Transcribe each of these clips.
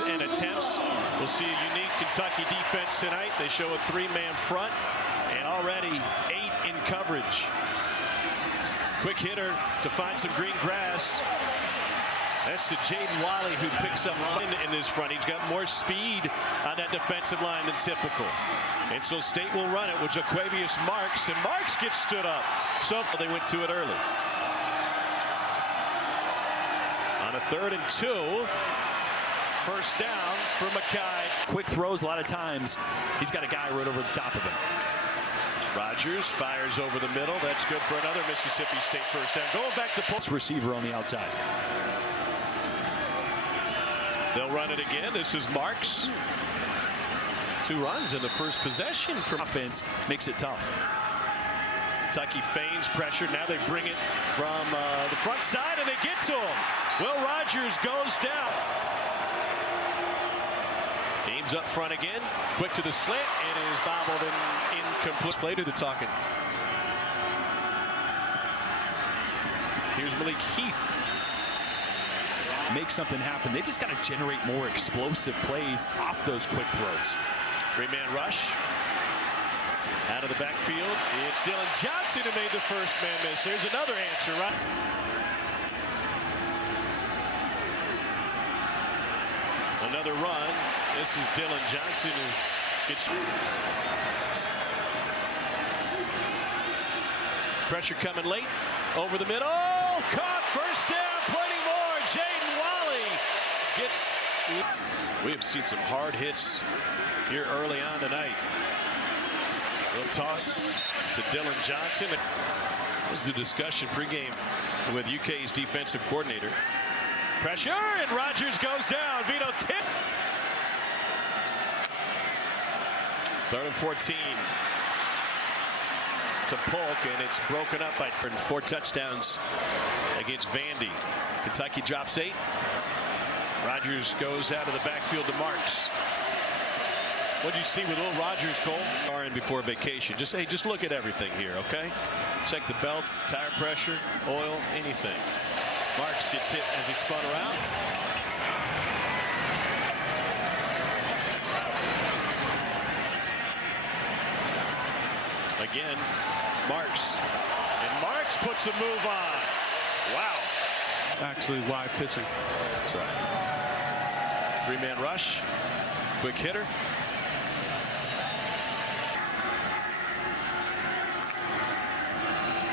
passes and attempts. We'll see a unique Kentucky defense tonight. They show a three-man front and already 8 in coverage. Quick hitter to find some green grass. That's the Jaden Walley who picks up in his front. He's got more speed on that defensive line than typical. And so State will run it with Jaquavius Marks, and Marks gets stood up. So they went to it early. On a 3rd and 2, first down for Mackay. Quick throws a lot of times. He's got a guy right over the top of him. Rogers fires over the middle. That's good for another Mississippi State first down. Going back to Polk. Receiver on the outside. They'll run it again. This is Marks. 2 runs in the first possession from offense. Makes it tough. Kentucky feigns pressure. Now they bring it from the front side, and they get to him. Will Rogers goes down. Ames up front again. Quick to the slant. It is bobbled and incomplete. Play to the talking. Here's Malik Heath. Make something happen. They just got to generate more explosive plays off those quick throws. 3-man rush. Out of the backfield. It's Dylan Johnson who made the first man miss. There's another answer, right? Another run. This is Dylan Johnson who gets pressure coming late. Over the middle. Caught. First down. Plenty more. Jaden Walley gets. We have seen some hard hits here early on tonight. Little toss to Dylan Johnson. This is the discussion pregame with UK's defensive coordinator. Pressure, and Rogers goes down. Vito tip. 3rd and 14 to Polk, and it's broken up by 4 touchdowns against Vandy. Kentucky drops 8. Rogers goes out of the backfield to Marks. What do you see with Will Rogers, Cole? Are in before vacation. Just look at everything here, okay? Check the belts, tire pressure, oil, anything. Marks gets hit as he spun around. Again, Marks. And Marks puts a move on. Wow. Actually live pitching. That's right. 3-man rush. Quick hitter.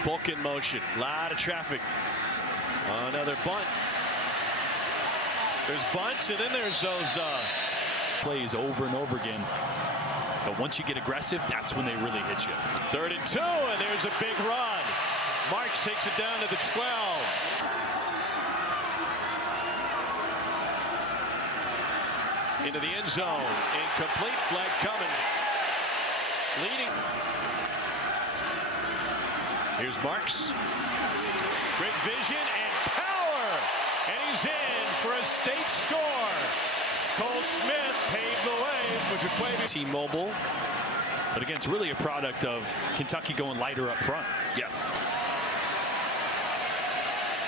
Polk in motion. A lot of traffic. Another bunt. There's bunts, and then there's those plays over and over again. But once you get aggressive, that's when they really hit you. 3rd and 2, and there's a big run. Marks takes it down to the 12. Into the end zone. Incomplete. Flag coming. Leading. Here's Marks. Great vision and power. And he's in for a State score. Cole Smith paved the way for Jaquavius. T-Mobile. But again, it's really a product of Kentucky going lighter up front. Yeah.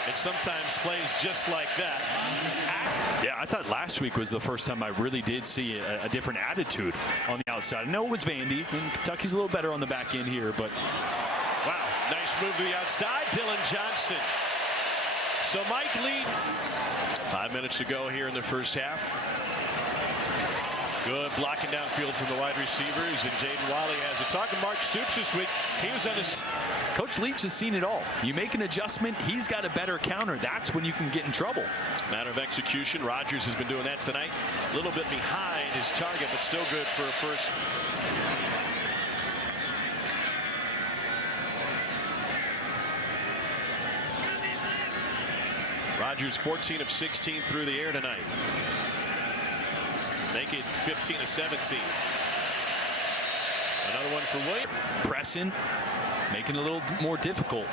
And sometimes plays just like that. Yeah, I thought last week was the first time I really did see a different attitude on the outside. I know it was Vandy, and Kentucky's a little better on the back end here, but wow, nice move to the outside. Dylan Johnson. So Mike Lee. 5 minutes to go here in the first half. Good blocking downfield from the wide receivers, and Jaden Walley has it. Talking Mark Stoops this week, he was on his. Coach Leach has seen it all. You make an adjustment, he's got a better counter. That's when you can get in trouble. Matter of execution. Rogers has been doing that tonight. A little bit behind his target, but still good for a first. Rogers 14 of 16 through the air tonight. Make it 15 of 17. Another one for Williams. Pressing, making it a little more difficult.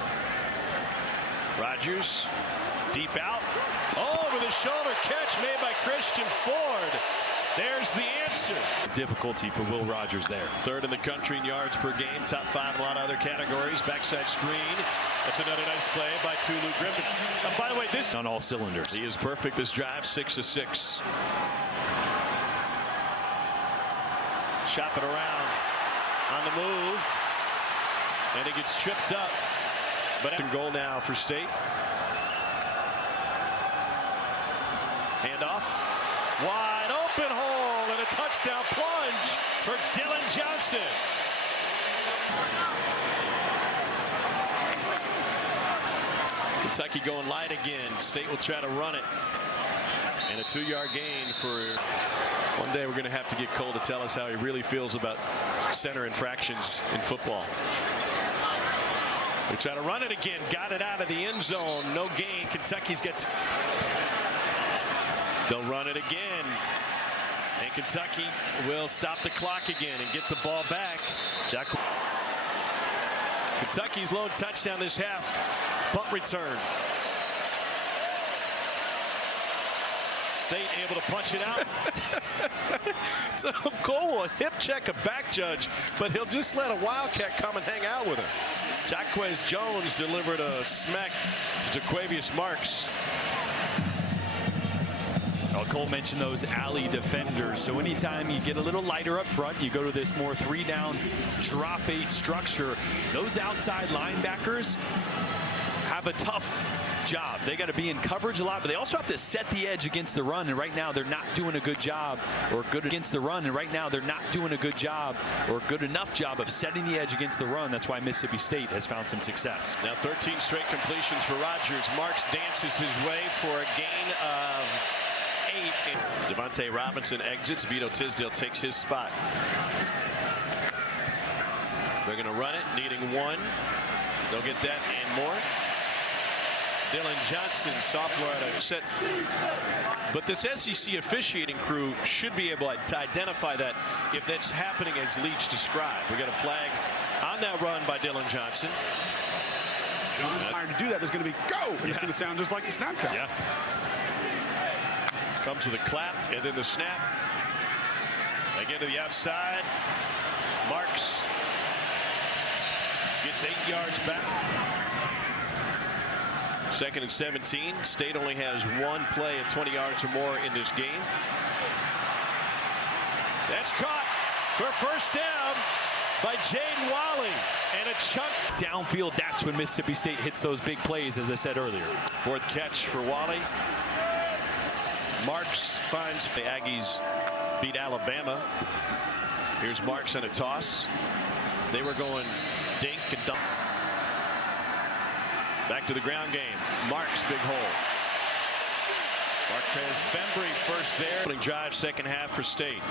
Rogers deep out. Over the shoulder catch made by Christian Ford. There's the answer. Difficulty for Will Rogers there. 3rd in the country in yards per game. Top 5 in a lot of other categories. Backside screen. That's another nice play by Tulu Griffin. By the way, this on all cylinders. He is perfect this drive. 6 of 6. Shop it around on the move. And it gets tripped up. But goal now for State. Handoff. Wide open hole and a touchdown plunge for Dillon Johnson. Kentucky going light again. State will try to run it. And a 2-yard gain for one day. We're going to have to get Cole to tell us how he really feels about center infractions in football. We try to run it again. Got it out of the end zone. No gain. Kentucky's got. They'll run it again. And Kentucky will stop the clock again and get the ball back. Kentucky's lone touchdown this half. Punt return. State able to punch it out. So Cole will hip check a back judge, but he'll just let a Wildcat come and hang out with him. Jaquez Jones delivered a smack to Jaquavius Marks. Well, Cole mentioned those alley defenders. So anytime you get a little lighter up front, you go to this more 3-down drop 8 structure. Those outside linebackers have a tough job. They got to be in coverage a lot, but they also have to set the edge against the run. And right now they're not doing a good job or good against the run. And right now they're not doing a good job or good enough job of setting the edge against the run. That's why Mississippi State has found some success. Now 13 straight completions for Rogers. Marks dances his way for a gain of 8. Devontae Robinson exits. Vito Tisdale takes his spot. They're going to run it, needing 1. They'll get that and more. Dillon Johnson, sophomore out of set. But this SEC officiating crew should be able to identify that if that's happening as Leach described. We got a flag on that run by Dillon Johnson. To do that is going to be go. And it's going to sound just like the snap count. Yeah. Comes with a clap and then the snap. Again to the outside. Marks gets 8 yards back. 2nd and 17. State only has 1 play of 20 yards or more in this game. That's caught for first down by Jaden Walley. And a chunk Downfield, that's when Mississippi State hits those big plays, as I said earlier. 4th catch for Walley. Marks finds the Aggies beat Alabama. Here's Marks on a toss. They were going dink and dunk. Back to the ground game. Marks, big hole. Marquez Bembry first there. Opening drive, second half for State.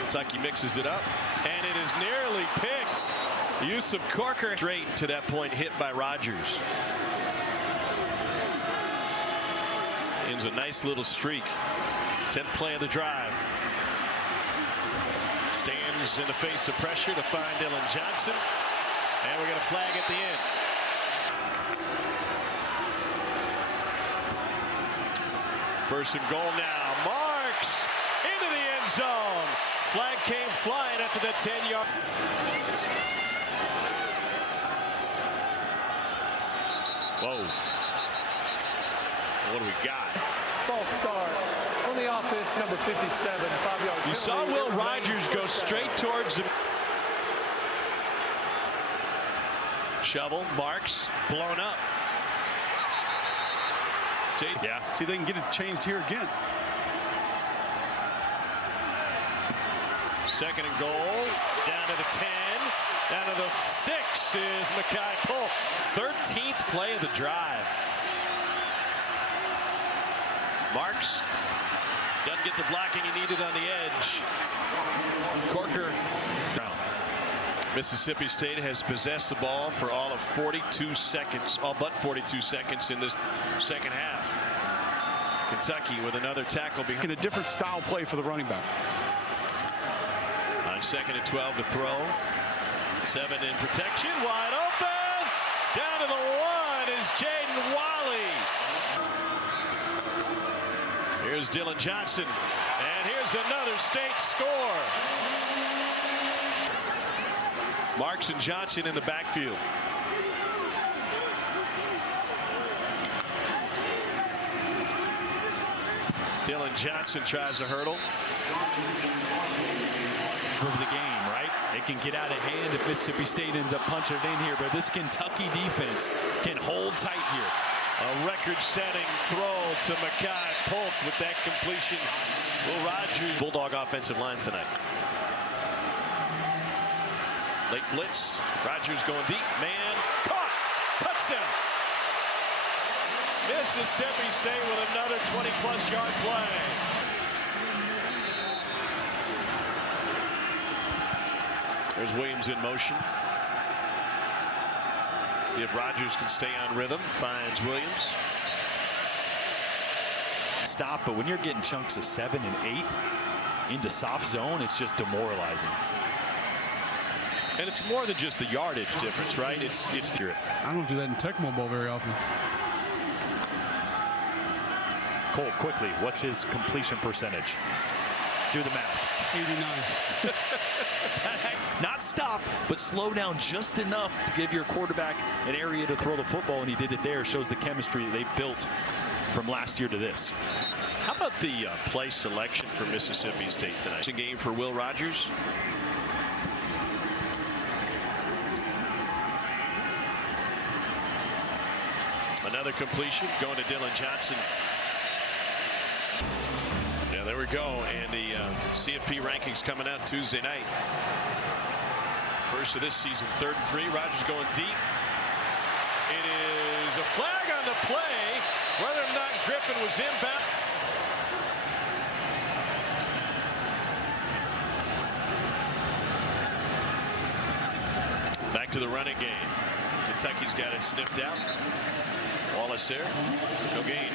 Kentucky mixes it up, and it is nearly picked. Yusuf Corker straight to that point, hit by Rogers. Ends a nice little streak. 10th play of the drive. Stands in the face of pressure to find Dillon Johnson. And we got a flag at the end. First and goal now. Marks into the end zone. Flag came flying after that 10-yard. Whoa. What do we got? False start on the offense, number 57, 5-yard. You saw Will Rogers go straight towards him. Shovel, Marks, blown up. Yeah. See, they can get it changed here again. 2nd and goal, down to the 10, down to the 6 is Makai Polk. 13th play of the drive. Marks doesn't get the blocking he needed on the edge. Corker. Mississippi State has possessed the ball for all of 42 seconds, all but 42 seconds in this second half. Kentucky with another tackle behind. In a different style play for the running back. On 2nd and 12 to throw. 7 in protection, wide open. Down to the 1 is Jaden Walley. Here's Dillon Johnson, and here's another State score. Marks and Johnson in the backfield. Dillon Johnson tries a hurdle. Of the game, right? It can get out of hand if Mississippi State ends up punching it in here, but this Kentucky defense can hold tight here. A record-setting throw to Makai Polk with that completion. Will Rogers. Bulldog offensive line tonight. Late blitz. Rogers going deep. Man caught. Touchdown. Mississippi State with another 20-plus yard play. There's Williams in motion. If Rogers can stay on rhythm, finds Williams. Stop, but when you're getting chunks of 7 and 8 into soft zone, it's just demoralizing. And it's more than just the yardage difference, right? It's I don't do that in Tecmo Bowl very often. Cole, quickly, what's his completion percentage? Do the math. 89. Not stop, but slow down just enough to give your quarterback an area to throw the football, and he did it there. Shows the chemistry they built from last year to this. How about the play selection for Mississippi State tonight? It's a game for Will Rogers. Another completion going to Dylan Johnson. Yeah, there we go. And the CFP rankings coming out Tuesday night. First of this season, 3rd and 3. Rogers going deep. It is a flag on the play. Whether or not Griffin was inbound. Back to the running game. Kentucky's got it sniffed out. Wallace there. No gain.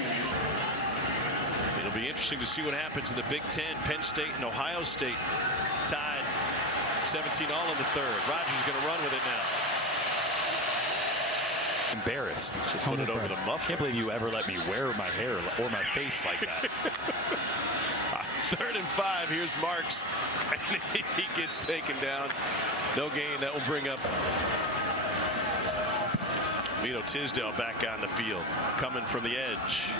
It'll be interesting to see what happens in the Big Ten. Penn State and Ohio State tied 17 all in the 3rd. Rogers going to run with it now. Embarrassed. Should put it over the muffler. Can't believe you ever let me wear my hair or my face like that. 3rd and 5. Here's Marks. And he gets taken down. No gain. That will bring up Vito Tisdale back on the field. Coming from the edge.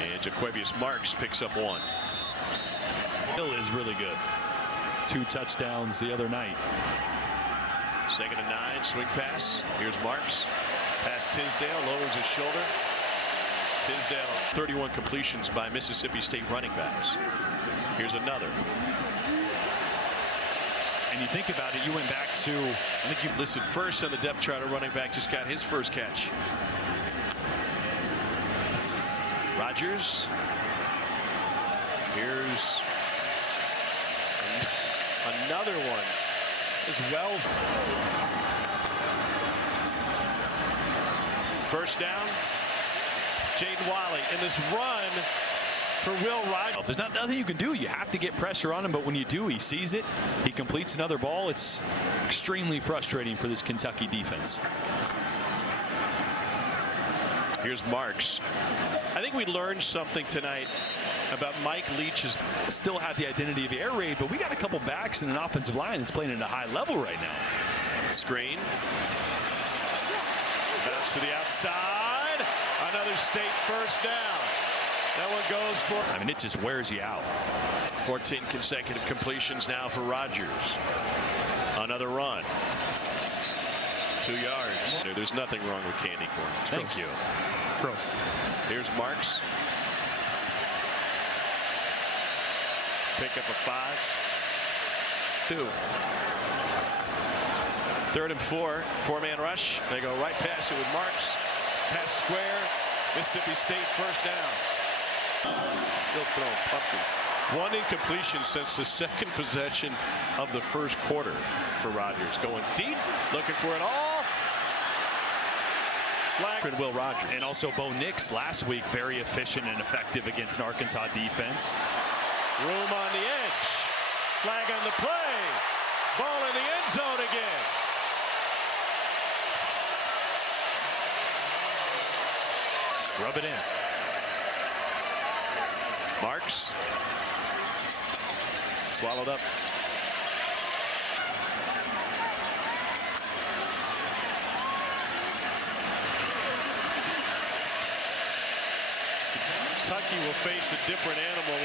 And Jaquavius Marks picks up 1. Hill is really good. 2 touchdowns the other night. 2nd and 9. Swing pass. Here's Marks. Past Tisdale. Lowers his shoulder. Tisdale. 31 completions by Mississippi State running backs. Here's another. And you think about it, you went back to, I think you listed first on the depth chart. A running back just got his first catch. Rogers. Here's another one as well. First down. Jaden Wiley in this run for Will Rogers. there's nothing you can do. You have to get pressure on him, but when you do, he sees it. He completes another ball. It's extremely frustrating for this Kentucky defense. Here's Marks. I think we learned something tonight about Mike Leach's. Still have the identity of the air raid, but we got a couple backs and an offensive line that's playing at a high level right now. Screen. Bounce to the outside. Another State first down. That one goes for. I mean, it just wears you out. 14 consecutive completions now for Rogers. Another run. 2 yards. There's nothing wrong with candy corn. Thank you. Gross. Here's Marks. Pick up a 5. 2. 3rd and 4. 4-man rush. They go right past it with Marks. Pass square. Mississippi State first down. Still throwing pumpkins. 1 incompletion since the 2nd possession of the 1st quarter for Rogers. Going deep, looking for it all. Flag for Will Rogers. And also Bo Nix last week, very efficient and effective against an Arkansas defense. Room on the edge. Flag on the play. Ball in the end zone again. Rub it in. Marks. Swallowed up. Kentucky will face a different animal when